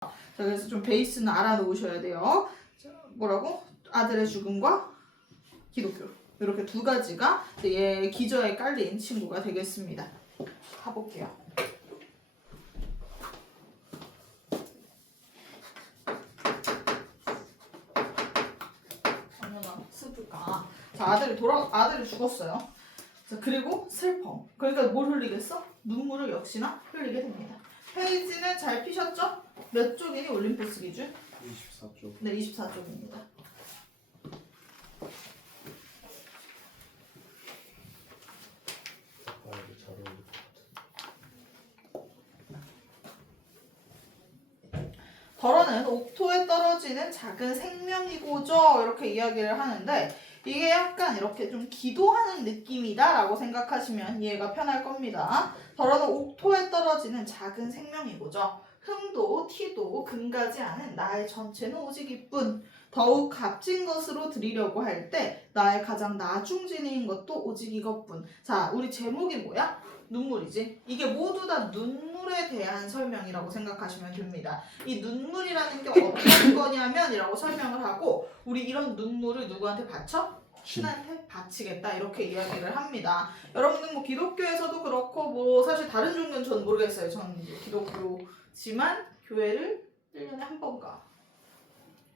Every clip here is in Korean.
자, 그래서 좀 베이스는 알아놓으셔야 돼요. 자, 뭐라고? 아들의 죽음과 기독교. 이렇게 두 가지가 얘 기저에 깔린 친구가 되겠습니다. 가볼게요. 얼마나 슬플까. 자, 아들이 죽었어요. 자, 그리고 슬퍼. 그러니까 뭘 흘리겠어? 눈물을 역시나 흘리게 됩니다. 페이지는 잘 피셨죠? 몇 쪽이니 올림포스 기준? 24쪽. 네, 24쪽입니다. 잘 어울릴 것 같아. 덜어는 옥토에 떨어지는 작은 생명이고죠. 이렇게 이야기를 하는데 이게 약간 이렇게 좀 기도하는 느낌이다 라고 생각하시면 이해가 편할 겁니다. 덜어는 옥토에 떨어지는 작은 생명이고죠. 흠도 티도 금가지 않은 나의 전체는 오직 이뿐. 더욱 값진 것으로 드리려고 할 때 나의 가장 나중지니인 것도 오직 이것뿐. 자, 우리 제목이 뭐야? 눈물이지. 이게 모두 다 눈물에 대한 설명이라고 생각하시면 됩니다. 이 눈물이라는 게 어떤 거냐면 이라고 설명을 하고 우리 이런 눈물을 누구한테 바쳐? 신한테 바치겠다 이렇게 이야기를 합니다. 여러분들 뭐 기독교에서도 그렇고 뭐 사실 다른 종교는 전 모르겠어요. 전 기독교지만 교회를 1년에 한 번 가.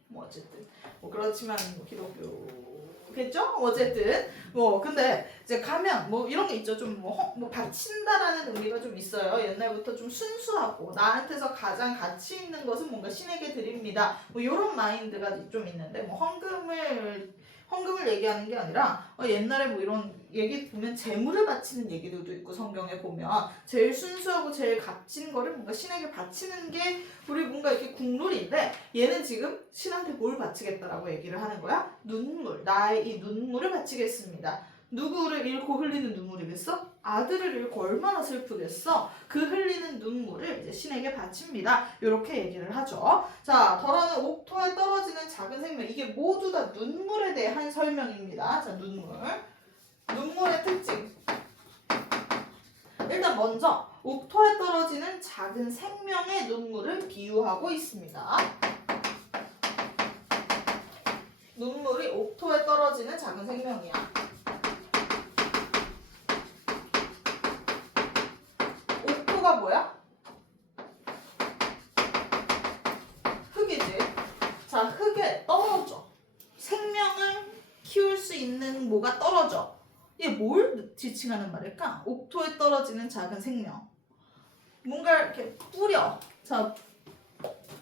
뭐 어쨌든 뭐 그렇지만 뭐 기독교겠죠? 어쨌든 뭐 근데 이제 가면 뭐 이런 게 있죠. 좀 뭐 바친다라는 의미가 좀 있어요. 옛날부터 좀 순수하고 나한테서 가장 가치 있는 것은 뭔가 신에게 드립니다. 뭐 이런 마인드가 좀 있는데 뭐 헌금을 얘기하는 게 아니라 옛날에 뭐 이런 얘기 보면 재물을 바치는 얘기들도 있고 성경에 보면 제일 순수하고 제일 값진 거를 뭔가 신에게 바치는 게 우리 뭔가 이렇게 국룰인데 얘는 지금 신한테 뭘 바치겠다라고 얘기를 하는 거야? 눈물, 나의 이 눈물을 바치겠습니다. 누구를 잃고 흘리는 눈물이겠어? 아들을 잃고 얼마나 슬프겠어? 그 흘리는 눈물을 이제 신에게 바칩니다. 이렇게 얘기를 하죠. 자, 덜어는 옥토에 떨어지는 작은 생명. 이게 모두 다 눈물에 대한 설명입니다. 자, 눈물. 눈물의 특징. 일단 먼저 옥토에 떨어지는 작은 생명의 눈물을 비유하고 있습니다. 눈물이 옥토에 떨어지는 작은 생명이야. 옥토가 뭐야? 흙이지. 자, 흙에 떨어져. 생명을 키울 수 있는 뭐가 떨어져. 이게 뭘 지칭하는 말일까? 옥토에 떨어지는 작은 생명. 뭔가 이렇게 뿌려. 자,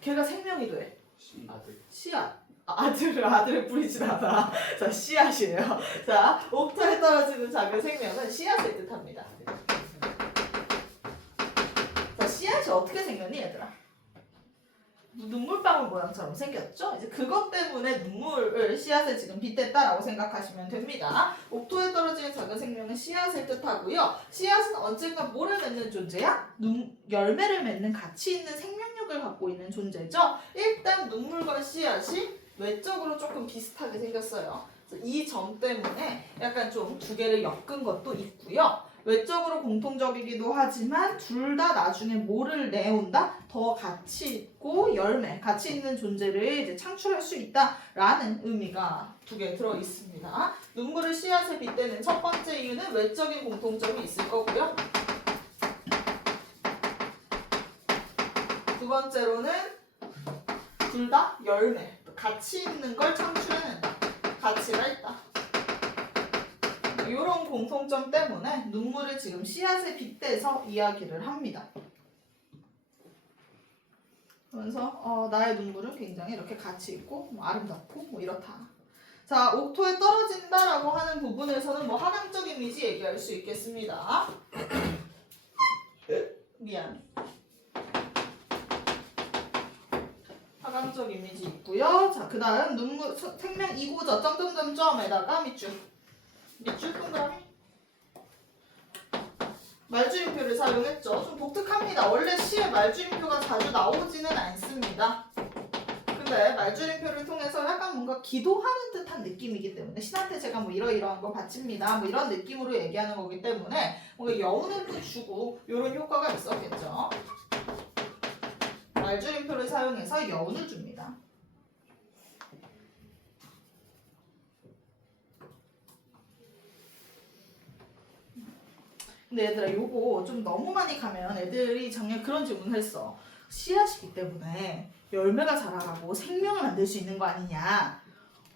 걔가 생명이 돼. 아들. 씨앗. 아들을 뿌리진 않아. 자, 씨앗이에요. 자, 옥토에 떨어지는 작은 생명은 씨앗을 뜻합니다. 자, 씨앗이 어떻게 생겼니, 얘들아? 눈물방울 모양처럼 생겼죠? 이제 그것 때문에 눈물을 씨앗에 지금 빗댔다라고 생각하시면 됩니다. 옥토에 떨어지는 작은 생명은 씨앗을 뜻하고요. 씨앗은 언젠가 뭐를 맺는 존재야? 열매를 맺는 가치 있는 생명력을 갖고 있는 존재죠. 일단 눈물과 씨앗이 외적으로 조금 비슷하게 생겼어요. 이 점 때문에 약간 좀 두 개를 엮은 것도 있고요. 외적으로 공통적이기도 하지만 둘 다 나중에 뭐를 내온다? 더 가치 있고 열매, 가치 있는 존재를 이제 창출할 수 있다라는 의미가 두 개 들어 있습니다. 눈물을 씨앗에 빗대는 첫 번째 이유는 외적인 공통점이 있을 거고요. 두 번째로는 둘 다 열매, 가치 있는 걸 창출해낸다. 가치가 있다. 이런 공통점 때문에 눈물을 지금 씨앗에 빗대서 이야기를 합니다. 그러면서 나의 눈물은 굉장히 이렇게 가치 있고 뭐 아름답고 뭐 이렇다. 자, 옥토에 떨어진다라고 하는 부분에서는 뭐 하강적 이미지 얘기할 수 있겠습니다. 미안. 하강적 이미지 있고요. 자, 그 다음 눈물 생명 이고저 점점점점에다가 밑줄 동그라미. 말주임표를 사용했죠. 좀 독특합니다. 원래 시에 말주임표가 자주 나오지는 않습니다. 근데 말주임표를 통해서 약간 뭔가 기도하는 듯한 느낌이기 때문에 신한테 제가 뭐 이러이러한 거 바칩니다. 뭐 이런 느낌으로 얘기하는 거기 때문에 뭔가 여운을 또 주고 이런 효과가 있었겠죠. 말줄임표를 사용해서 여운을 줍니다. 근데 얘들아 요거 좀 너무 많이 가면 애들이 작년 그런 질문을 했어. 씨앗이기 때문에 열매가 자라가고 생명을 만들 수 있는 거 아니냐.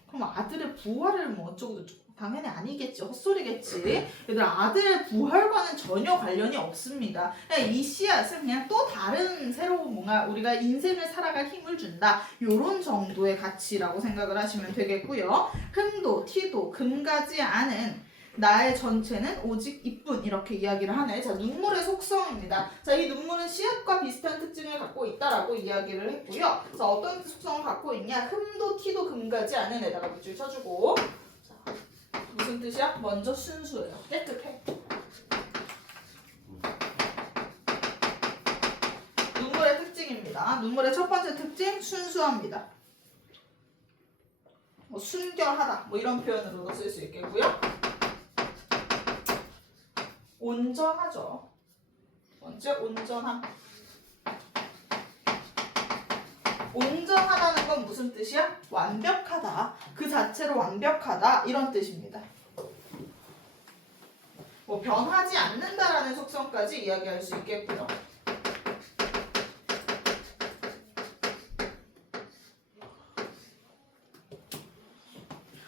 그럼 아들의 부활을 뭐 어쩌고저쩌고. 당연히 아니겠지. 헛소리겠지. 얘들아 아들의 부활과는 전혀 관련이 없습니다. 그냥 이 씨앗은 그냥 또 다른 새로운 뭔가 우리가 인생을 살아갈 힘을 준다. 요런 정도의 가치라고 생각을 하시면 되겠고요. 흠도 티도 금가지 않은 나의 전체는 오직 이뿐 이렇게 이야기를 하네. 자, 눈물의 속성입니다. 자, 이 눈물은 씨앗과 비슷한 특징을 갖고 있다라고 이야기를 했고요. 자, 어떤 속성을 갖고 있냐? 흠도 티도 금가지 않은 에다가 밑줄 쳐주고. 자, 무슨 뜻이야? 먼저 순수해요. 깨끗해. 눈물의 특징입니다. 눈물의 첫 번째 특징 순수합니다. 뭐 순결하다 뭐 이런 표현으로도 쓸 수 있겠고요. 온전하죠. 번째 온전함. 온전하다는 건 무슨 뜻이야? 완벽하다. 그 자체로 완벽하다 이런 뜻입니다. 뭐 변하지 않는다라는 속성까지 이야기할 수 있겠고요.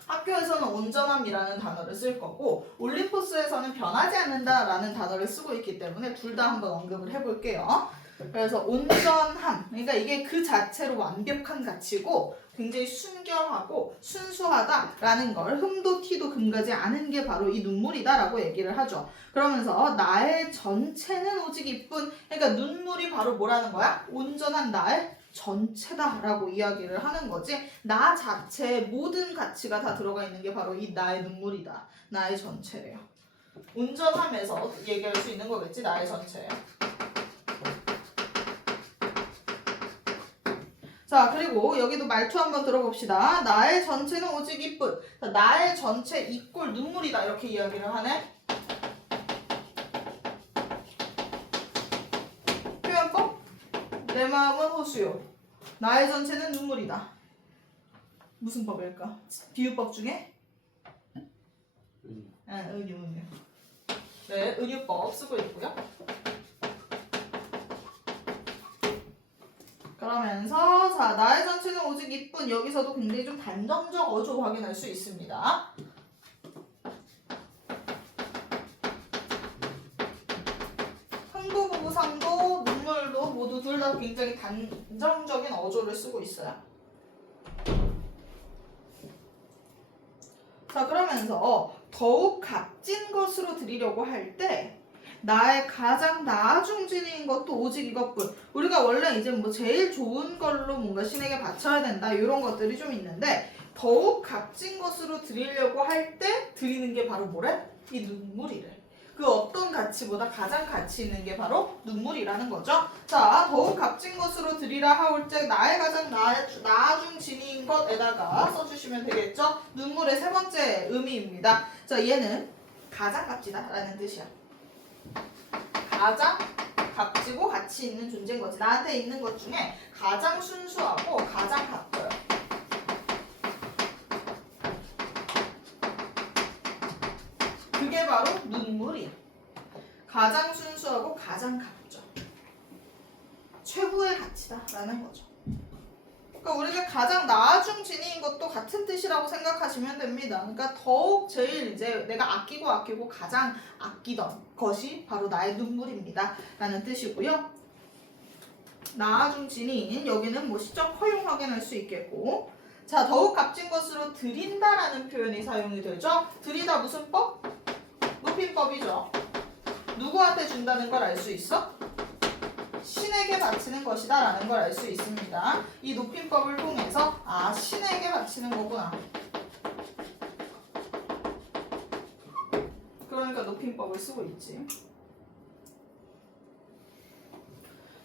학교에서는 온전함이라는 단어를 쓸 거고 올림포스에서는 변하지 않는다라는 단어를 쓰고 있기 때문에 둘 다 한번 언급을 해볼게요. 그래서 온전함, 그러니까 이게 그 자체로 완벽한 가치고 굉장히 순결하고 순수하다라는 걸 흠도 티도 금가지 않은 게 바로 이 눈물이다라고 얘기를 하죠. 그러면서 나의 전체는 오직 이뿐, 그러니까 눈물이 바로 뭐라는 거야? 온전한 나의 전체다라고 이야기를 하는 거지. 나 자체의 모든 가치가 다 들어가 있는 게 바로 이 나의 눈물이다. 나의 전체래요. 온전함에서 얘기할 수 있는 거겠지. 나의 전체. 자, 그리고 여기도 말투 한번 들어봅시다. 나의 전체는 오직 이뿐. 자, 나의 전체 이꼴 눈물이다. 이렇게 이야기를 하네. 표현법? 내 마음은 호수요. 나의 전체는 눈물이다. 무슨 법일까? 비유법 중에? 은유. 네, 은유법 쓰고 있고요. 그러면서 자, 나의 전체는 오직 이뿐. 여기서도 굉장히 좀 단정적 어조 확인할 수 있습니다. 흥도, 부부상도, 눈물도 모두 둘 다 굉장히 단정적인 어조를 쓰고 있어요. 자, 그러면서 더욱 값진 것으로 드리려고 할 때 나의 가장 나중진인 것도 오직 이것뿐. 우리가 원래 이제 뭐 제일 좋은 걸로 뭔가 신에게 바쳐야 된다 이런 것들이 좀 있는데 더욱 값진 것으로 드리려고 할 때 드리는 게 바로 뭐래? 이 눈물이래. 그 어떤 가치보다 가장 가치 있는 게 바로 눈물이라는 거죠. 자, 더욱 값진 것으로 드리라 하올 때 나의 가장 나중진인 것에다가 써주시면 되겠죠. 눈물의 세 번째 의미입니다. 자, 얘는 가장 값지다라는 뜻이야. 가장 값지고 가치 있는 존재인 거지. 나한테 있는 것 중에 가장 순수하고 가장 값져요. 그게 바로 눈물이야. 가장 순수하고 가장 값져. 최고의 가치다라는 거죠. 그러니까 우리가 가장 나중진이인 것도 같은 뜻이라고 생각하시면 됩니다. 그러니까 더욱 제일 이제 내가 아끼고 가장 아끼던 것이 바로 나의 눈물입니다. 라는 뜻이고요. 나중진이인 여기는 뭐 시적 허용 확인할 수 있겠고 자, 더욱 값진 것으로 드린다라는 표현이 사용이 되죠. 드리다 무슨 법? 높임법이죠. 누구한테 준다는 걸 알 수 있어? 신에게 바치는 것이다 라는 걸 알 수 있습니다. 이 높임법을 통해서 아, 신에게 바치는 거구나. 그러니까 높임법을 쓰고 있지.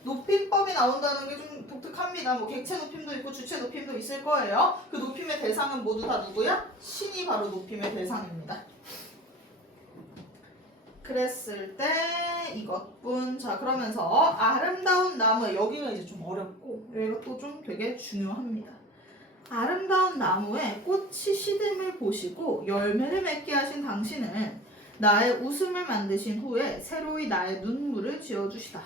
높임법이 나온다는 게 좀 독특합니다. 뭐 객체 높임도 있고 주체 높임도 있을 거예요. 그 높임의 대상은 모두 다 누구야? 신이 바로 높임의 대상입니다. 그랬을 때 이것뿐. 자, 그러면서 아름다운 나무에, 여기가 이제 좀 어렵고 여기가 또 좀 되게 중요합니다. 아름다운 나무에 꽃이 시듦을 보시고 열매를 맺게 하신 당신은 나의 웃음을 만드신 후에 새로이 나의 눈물을 지어주시다.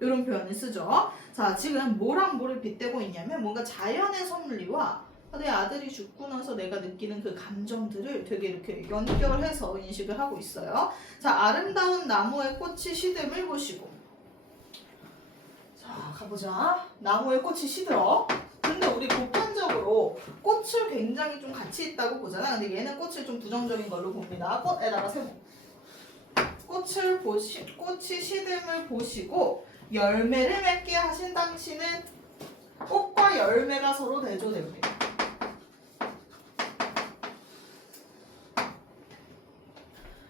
이런 표현을 쓰죠. 자, 지금 뭐랑 뭐를 빗대고 있냐면 뭔가 자연의 섭리와 내 아들이 죽고 나서 내가 느끼는 그 감정들을 되게 이렇게 연결해서 인식을 하고 있어요. 자, 아름다운 나무의 꽃이 시듦을 보시고. 자, 가보자. 나무의 꽃이 시들어. 근데 우리 보편적으로 꽃을 굉장히 좀 가치 있다고 보잖아. 근데 얘는 꽃을 좀 부정적인 걸로 봅니다. 꽃에다가 세모. 꽃이 시듦을 보시고 열매를 맺게 하신 당신은 꽃과 열매가 서로 대조됩니다.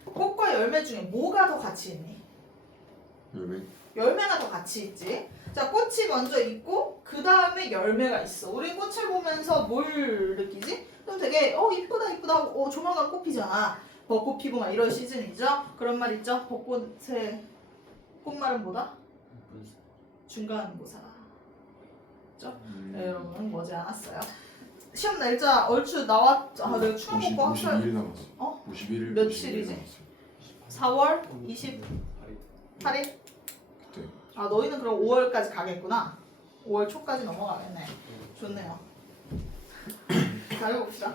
꽃과 열매 중에 뭐가 더 가치 있니? 열매. 열매가 더 가치 있지. 자, 꽃이 먼저 있고 그 다음에 열매가 있어. 우리 꽃을 보면서 뭘 느끼지? 좀 되게 이쁘다 이쁘다 하고 조만간 꽃 피잖아. 벚꽃 피고 막 이런 시즌이죠. 그런 말 있죠. 벚꽃의 꽃말은 뭐다? 중간고사. 그죠? 네, 여러분 머지않았어요. 시험 날짜 얼추 나왔. 아, 내가 추가 공부 학살. 51일 남았어. 51일. 며칠이지? 4월 28일? 그때. 아, 너희는 그럼 5월까지 가겠구나. 5월 초까지 넘어가겠네. 좋네요. 잘해봅시다.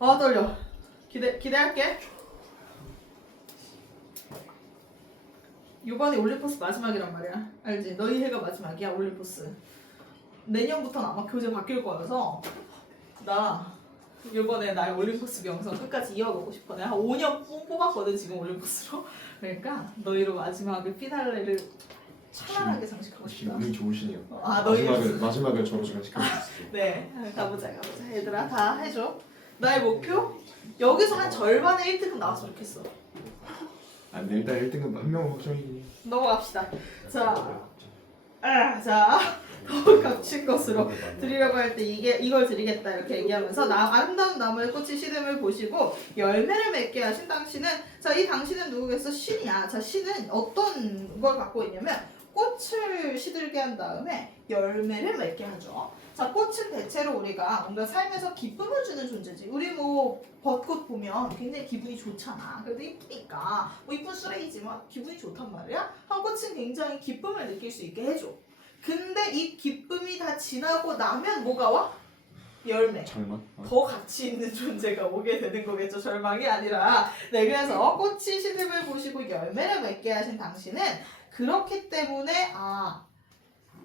아, 떨려. 기대할게. 이번이 올림포스 마지막이란 말이야. 알지? 너희 해가 마지막이야, 올림포스. 내년부터는 아마 교재 바뀔 거여서 나 이번에 나의 올림포스 명성 끝까지 이어가고 싶어. 내가 한 5년 뽑았거든 지금 올림포스로. 그러니까 너희로 마지막에 피날레를 찬란하게 장식하고 싶다. 운이 좋으시네요. 아, 너희 마지막을 저로 장식하고 있어요. 네, 가보자. 얘들아 다 해줘. 나의 목표? 여기서 한 절반의 1등급 나왔으면 좋겠어. 안 돼, 일단 1등은 한 명은 확정이긴 해. 넘어갑시다. 자, 더 겹친 것으로 드리려고 할 때 이걸 드리겠다 이렇게 얘기하면서 아름다운 나무의 꽃이 시듦을 보시고 열매를 맺게 하신 당신은, 자, 이 당신은 누구겠어? 신이야. 자, 신은 어떤 걸 갖고 있냐면 꽃을 시들게 한 다음에 열매를 맺게 하죠. 자, 꽃은 대체로 우리가 뭔가 삶에서 기쁨을 주는 존재지. 우리 뭐 벚꽃 보면 굉장히 기분이 좋잖아. 그래도 이쁘니까 뭐 이쁜 쓰레기지만 기분이 좋단 말이야. 꽃은 굉장히 기쁨을 느낄 수 있게 해줘. 근데 이 기쁨이 다 지나고 나면 뭐가 와? 열매. 절망? 더 가치 있는 존재가 오게 되는 거겠죠. 절망이 아니라. 네, 그래서 꽃이 시듭을 보시고 열매를 맺게 하신 당신은 그렇기 때문에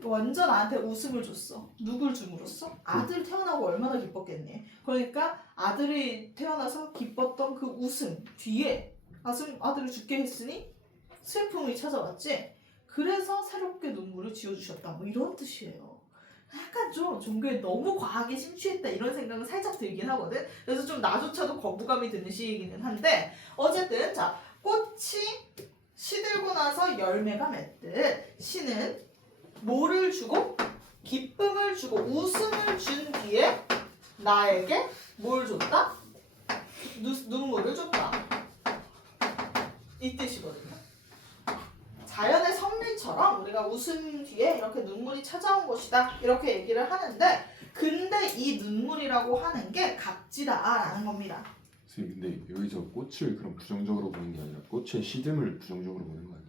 완전 나한테 웃음을 줬어. 누굴 줌으로써? 아들 태어나고 얼마나 기뻤겠니? 그러니까 아들이 태어나서 기뻤던 그 웃음 뒤에 아들을 죽게 했으니 슬픔이 찾아왔지. 그래서 새롭게 눈물을 지어주셨다. 뭐 이런 뜻이에요. 약간 좀 종교에 너무 과하게 심취했다 이런 생각은 살짝 들긴 하거든. 그래서 좀 나조차도 거부감이 드는 시이기는 한데 어쨌든 자, 꽃이 시들고 나서 열매가 맺듯 신은 뭐를 주고? 기쁨을 주고 웃음을 준 뒤에 나에게 뭘 줬다? 눈물을 줬다. 이 뜻이거든요. 자연의 섭리처럼 우리가 웃음 뒤에 이렇게 눈물이 찾아온 것이다 이렇게 얘기를 하는데, 근데 이 눈물이라고 하는 게 값지다라는 겁니다. 선생님, 근데 여기서 꽃을 그럼 부정적으로 보는 게 아니라 꽃의 시듬을 부정적으로 보는 거 아니에요?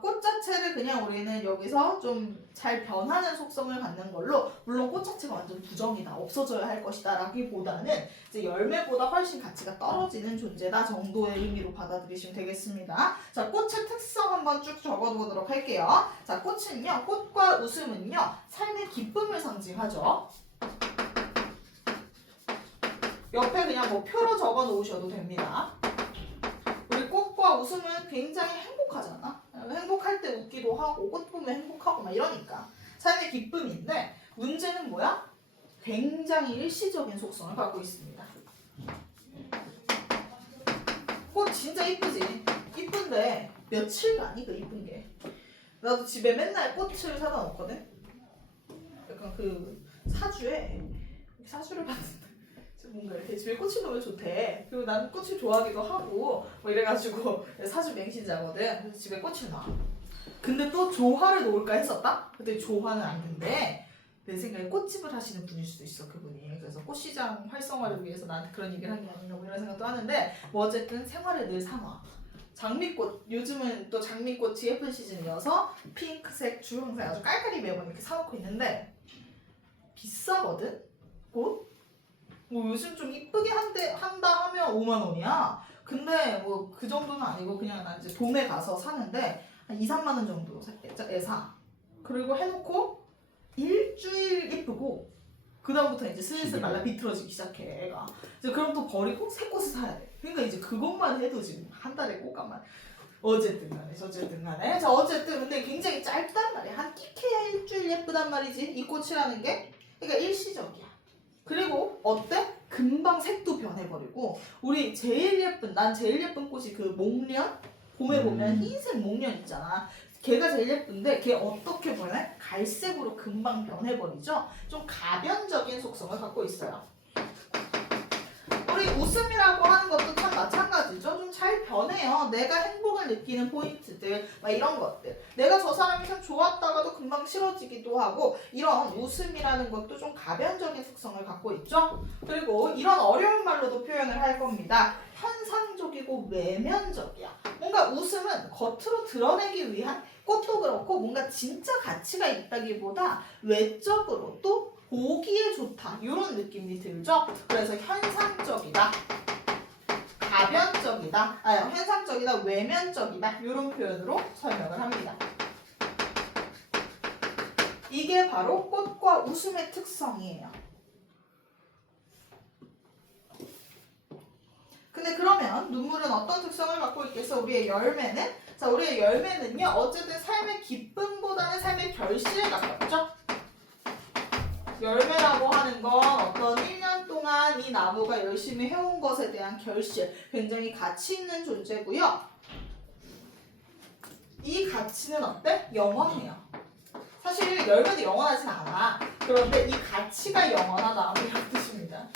꽃 자체를 그냥 우리는 여기서 좀 잘 변하는 속성을 갖는 걸로, 물론 꽃 자체가 완전 부정이다, 없어져야 할 것이다 라기보다는 이제 열매보다 훨씬 가치가 떨어지는 존재다 정도의 의미로 받아들이시면 되겠습니다. 자, 꽃의 특성 한번 쭉 적어보도록 할게요. 자, 꽃은요, 꽃과 웃음은요, 삶의 기쁨을 상징하죠. 옆에 그냥 뭐 표로 적어 놓으셔도 됩니다. 우리 꽃과 웃음은 굉장히 행복하잖아. 행복할 때 웃기도 하고 꽃 보면 행복하고 막 이러니까 삶의 기쁨인데, 문제는 뭐야? 굉장히 일시적인 속성을 갖고 있습니다. 꽃 진짜 이쁘지? 이쁜데 며칠간이 그 이쁜 게. 나도 집에 맨날 꽃을 사다 놓거든. 약간 그 사주를 봤는데 뭔가 이렇게 집에 꽃을 놓으면 좋대. 그리고 난 꽃을 좋아하기도 하고 뭐 이래가지고 사주 맹신자거든. 그래서 집에 꽃을 놔. 근데 또 조화를 놓을까 했었다? 근데 조화는 안 된대. 내 생각에 꽃집을 하시는 분일 수도 있어, 그분이. 그래서 꽃시장 활성화를 위해서 나한테 그런 얘기를 하는 게 아닌가 뭐 이런 생각도 하는데, 뭐 어쨌든 생활에 늘 삼아. 장미꽃, 요즘은 또 장미꽃이 예쁜 시즌이어서 핑크색, 주황색 아주 깔깔이 매번 이렇게 사놓고 있는데 비싸거든? 꽃? 뭐 요즘 좀 이쁘게 한다 하면 5만 원이야. 근데 뭐 그 정도는 아니고 그냥 나 이제 봄에 가서 사는데 한 2, 3만 원 정도 사. 그리고 해놓고 일주일 이쁘고 그다음부터 이제 슬슬 말라 비틀어지기 시작해, 애가. 이제 그럼 또 버리고 새 꽃을 사야 돼. 그러니까 이제 그것만 해도 지금 한 달에 꽃값만. 어쨌든 간에 저쨌든 간에. 자, 어쨌든 근데 굉장히 짧단 말이야. 한 끼케야 일주일 예쁘단 말이지, 이 꽃이라는 게. 그러니까 일시적이야. 그리고 어때? 금방 색도 변해버리고. 우리 난 제일 예쁜 꽃이 그 목련? 봄에 보면 흰색 목련 있잖아. 걔가 제일 예쁜데 걔 어떻게 변해? 갈색으로 금방 변해버리죠? 좀 가변적인 속성을 갖고 있어요. 우리 웃음이라고 하는 것도 참 마찬가지죠. 좀 잘 변해요. 내가 행복을 느끼는 포인트들, 막 이런 것들. 내가 저 사람이 참 좋았다가도 금방 싫어지기도 하고, 이런 웃음이라는 것도 좀 가변적인 특성을 갖고 있죠. 그리고 이런 어려운 말로도 표현을 할 겁니다. 현상적이고 외면적이야. 뭔가 웃음은 겉으로 드러내기 위한, 꽃도 그렇고 뭔가 진짜 가치가 있다기보다 외적으로 또 보기에 좋다, 이런 느낌이 들죠. 그래서 현상적이다, 가변적이다, 현상적이다, 외면적이다, 이런 표현으로 설명을 합니다. 이게 바로 꽃과 웃음의 특성이에요. 근데 그러면 눈물은 어떤 특성을 갖고 있겠어? 우리의 열매는? 자, 우리의 열매는요, 어쨌든 삶의 기쁨보다는 삶의 결실에 가깝죠? 열매라고 하는 건 어떤 1년 동안 이 나무가 열심히 해온 것에 대한 결실, 굉장히 가치 있는 존재고요. 이 가치는 어때? 영원해요. 사실 열매도 영원하진 않아. 그런데 이 가치가 영원하다, 이런 뜻입니다.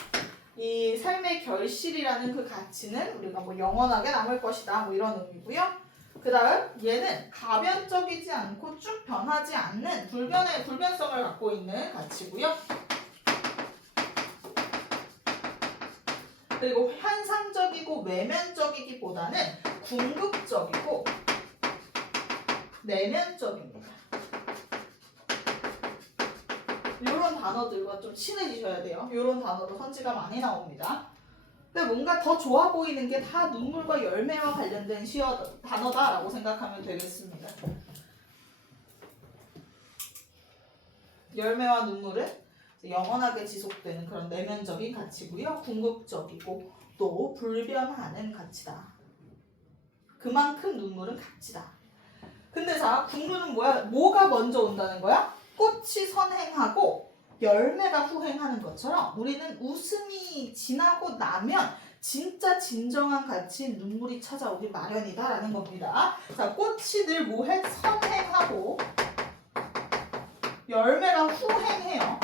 이 삶의 결실이라는 그 가치는 우리가 뭐 영원하게 남을 것이다, 뭐 이런 의미고요. 그 다음 얘는 가변적이지 않고 쭉 변하지 않는 불변성을 갖고 있는 가치고요. 그리고 현상적이고 외면적이기보다는 궁극적이고 내면적입니다. 이런 단어들과 좀 친해지셔야 돼요. 이런 단어도 선지가 많이 나옵니다. 근데 뭔가 더 좋아 보이는 게 다 눈물과 열매와 관련된 단어다라고 생각하면 되겠습니다. 열매와 눈물은 영원하게 지속되는 그런 내면적인 가치고요. 궁극적이고 또 불변하는 가치다. 그만큼 눈물은 가치다. 근데 자, 궁극은 뭐야? 뭐가 먼저 온다는 거야? 꽃이 선행하고 열매가 후행하는 것처럼 우리는 웃음이 지나고 나면 진짜 진정한 가치인 눈물이 찾아오기 마련이다라는 겁니다. 자, 꽃이 늘 뭐해? 선행하고 열매가 후행해요.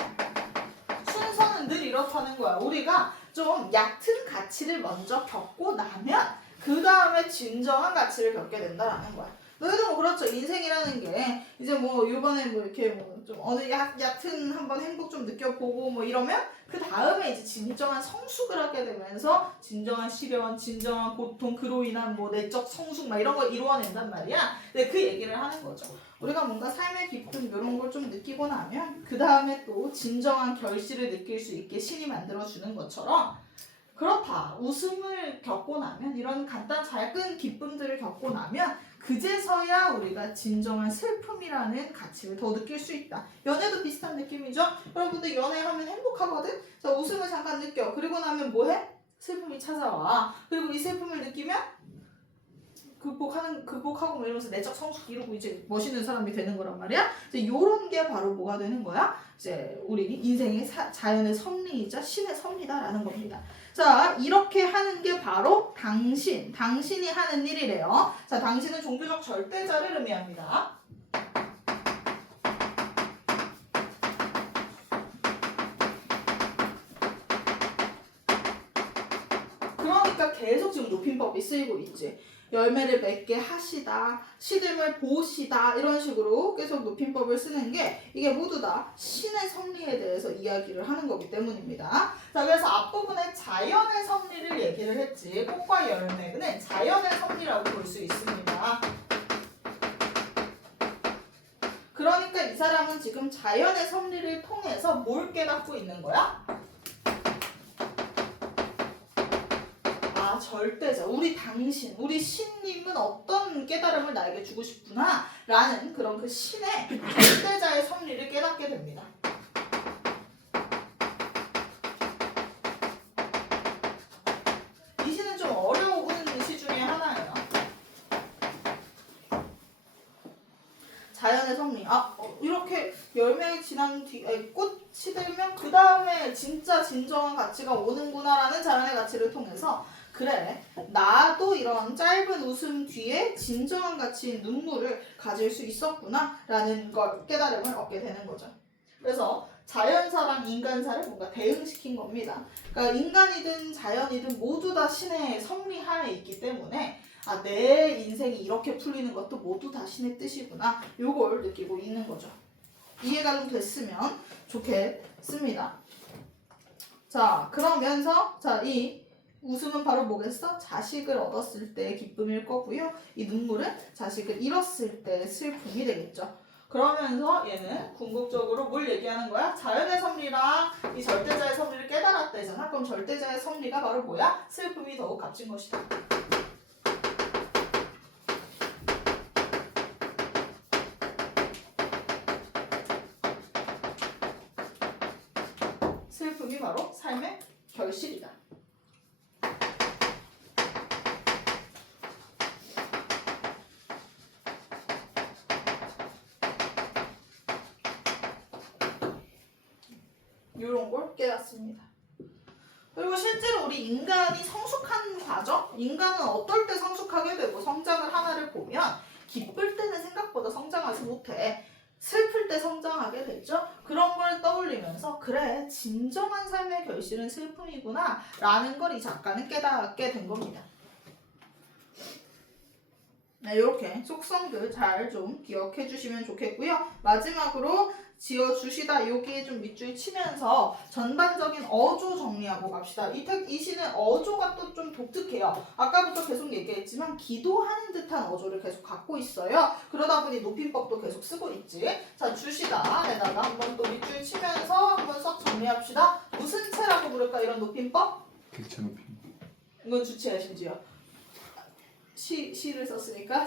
순서는 늘 이렇다는 거야. 우리가 좀 얕은 가치를 먼저 겪고 나면 그 다음에 진정한 가치를 겪게 된다라는 거야. 너희도 뭐 그렇죠. 인생이라는 게 이제 뭐 요번에 뭐 이렇게 뭐 좀 어느 얕은 한번 행복 좀 느껴보고 뭐 이러면 그 다음에 이제 진정한 성숙을 하게 되면서 진정한 시련, 진정한 고통, 그로 인한 뭐 내적 성숙 막 이런 걸 이루어낸단 말이야. 근데 그 얘기를 하는 거죠. 우리가 뭔가 삶의 기쁨 이런 걸 좀 느끼고 나면 그 다음에 또 진정한 결실을 느낄 수 있게 신이 만들어주는 것처럼 그렇다. 웃음을 겪고 나면 이런 간단 작은 기쁨들을 겪고 나면 그제서야 우리가 진정한 슬픔이라는 가치를 더 느낄 수 있다. 연애도 비슷한 느낌이죠? 여러분들 연애하면 행복하거든? 자, 웃음을 잠깐 느껴. 그리고 나면 뭐해? 슬픔이 찾아와. 그리고 이 슬픔을 느끼면 극복하고 뭐 이러면서 내적 성숙 이루고 이제 멋있는 사람이 되는 거란 말이야. 이제 요런 게 바로 뭐가 되는 거야? 이제 우리 인생의 자연의 섭리이자 신의 섭리다라는 겁니다. 자, 이렇게 하는 게 바로 당신이 하는 일이래요. 자, 당신은 종교적 절대자를 의미합니다. 그러니까 계속 지금 높임법이 쓰이고 있지. 열매를 맺게 하시다, 시듬을 보시다 이런 식으로 계속 높임법을 쓰는 게 이게 모두 다 신의 섭리에 대해서 이야기를 하는 거기 때문입니다. 자, 그래서 앞부분에 자연의 섭리를 얘기를 했지. 꽃과 열매는 자연의 섭리라고 볼 수 있습니다. 그러니까 이 사람은 지금 자연의 섭리를 통해서 뭘 깨닫고 있는 거야? 아, 절대자, 우리 당신, 우리 신님은 어떤 깨달음을 나에게 주고 싶구나 라는 그런 그 신의 절대자의 섭리를 깨닫게 됩니다. 이 시는 좀 어려운 시 중에 하나예요. 자연의 섭리. 이렇게 열매 지난 꽃이 되면 그 다음에 진짜 진정한 가치가 오는구나라는 자연의 가치를 통해서 그래, 나도 이런 짧은 웃음 뒤에 진정한 가치인 눈물을 가질 수 있었구나 라는 걸 깨달음을 얻게 되는 거죠. 그래서 자연사랑 인간사를 뭔가 대응시킨 겁니다. 그러니까 인간이든 자연이든 모두 다 신의 섭리하에 있기 때문에 내 인생이 이렇게 풀리는 것도 모두 다 신의 뜻이구나 요걸 느끼고 있는 거죠. 이해가 좀 됐으면 좋겠습니다. 자, 그러면서 이 웃음은 바로 뭐겠어? 자식을 얻었을 때 기쁨일 거고요. 이 눈물은 자식을 잃었을 때 슬픔이 되겠죠. 그러면서 얘는 궁극적으로 뭘 얘기하는 거야? 자연의 섭리랑 이 절대자의 섭리를 깨달았다잖아. 그럼 절대자의 섭리가 바로 뭐야? 슬픔이 더욱 값진 것이다. 슬픔이 바로 삶의 결실이다. 이런 걸 깨닫습니다. 그리고 실제로 우리 인간이 성숙한 과정, 인간은 어떨 때 성숙하게 되고 성장을 하나를 보면 기쁠 때는 생각보다 성장하지 못해. 슬플 때 성장하게 되죠. 그런 걸 떠올리면서 그래, 진정한 삶의 결실은 슬픔이구나 라는 걸 이 작가는 깨닫게 된 겁니다. 네, 이렇게 속성들 잘 좀 기억해 주시면 좋겠고요. 마지막으로 지어주시다 여기에 좀 밑줄 치면서 전반적인 어조 정리하고 갑시다. 이 시는 어조가 또 좀 독특해요. 아까부터 계속 얘기했지만 기도하는 듯한 어조를 계속 갖고 있어요. 그러다 보니 높임법도 계속 쓰고 있지. 자, 주시다에다가 한번 또 밑줄 치면서 한번 썩 정리합시다. 무슨 채라고 부를까 이런 높임법? 객체 높임. 이건 주체야 심지어. 시를 썼으니까.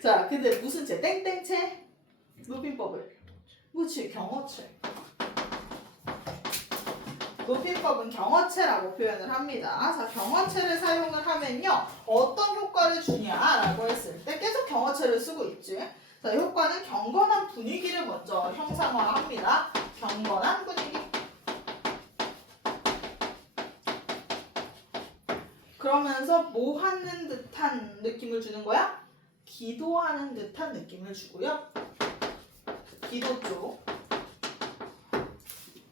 자, 근데 무슨 채? 땡땡채? 높임법을. 그렇지, 경어체. 높임법은 경어체라고 표현을 합니다. 자, 경어체를 사용을 하면요. 어떤 효과를 주냐라고 했을 때 계속 경어체를 쓰고 있지. 자, 효과는 경건한 분위기를 먼저 형상화합니다. 경건한 분위기. 그러면서 뭐 하는 듯한 느낌을 주는 거야? 기도하는 듯한 느낌을 주고요. 기도 쪽.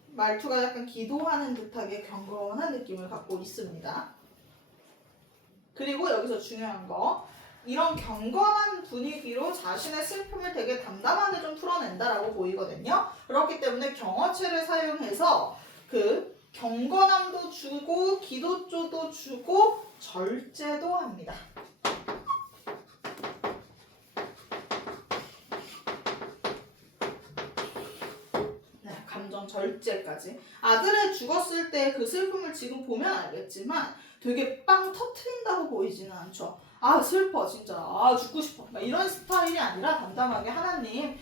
말투가 약간 기도하는 듯하게 경건한 느낌을 갖고 있습니다. 그리고 여기서 중요한 거, 이런 경건한 분위기로 자신의 슬픔을 되게 담담하게 좀 풀어낸다라고 보이거든요. 그렇기 때문에 경어체를 사용해서 그 경건함도 주고 기도조도 주고 절제도 합니다. 네, 감정 절제까지. 아들을 죽었을 때 그 슬픔을 지금 보면 알겠지만 되게 빵 터트린다고 보이지는 않죠. 아, 슬퍼 진짜. 아, 죽고 싶어. 이런 스타일이 아니라 담담하게 하나님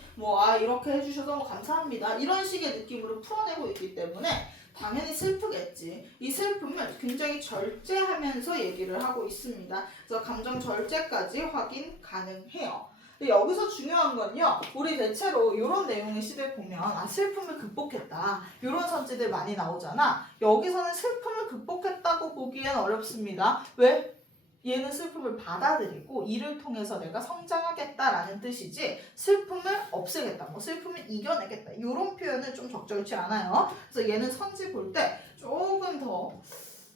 이렇게 해주셔서 감사합니다. 이런 식의 느낌으로 풀어내고 있기 때문에 당연히 슬프겠지. 이 슬픔을 굉장히 절제하면서 얘기를 하고 있습니다. 그래서 감정 절제까지 확인 가능해요. 근데 여기서 중요한 건요. 우리 대체로 이런 내용의 시들 보면 슬픔을 극복했다. 이런 선지들 많이 나오잖아. 여기서는 슬픔을 극복했다고 보기엔 어렵습니다. 왜? 얘는 슬픔을 받아들이고 이를 통해서 내가 성장하겠다라는 뜻이지 슬픔을 없애겠다, 슬픔을 이겨내겠다 이런 표현은 좀 적절치 않아요. 그래서 얘는 선지 볼 때 조금 더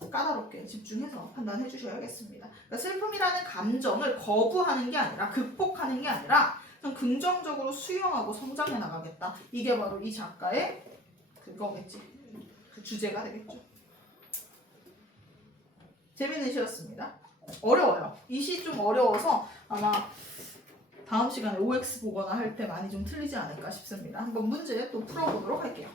까다롭게 집중해서 판단해 주셔야겠습니다. 그러니까 슬픔이라는 감정을 거부하는 게 아니라 극복하는 게 아니라 좀 긍정적으로 수용하고 성장해 나가겠다. 이게 바로 이 작가의 그거겠지. 그 주제가 되겠죠. 재밌는 시였습니다. 어려워요. 이 시 좀 어려워서 아마 다음 시간에 OX 보거나 할 때 많이 좀 틀리지 않을까 싶습니다. 한번 문제 또 풀어보도록 할게요.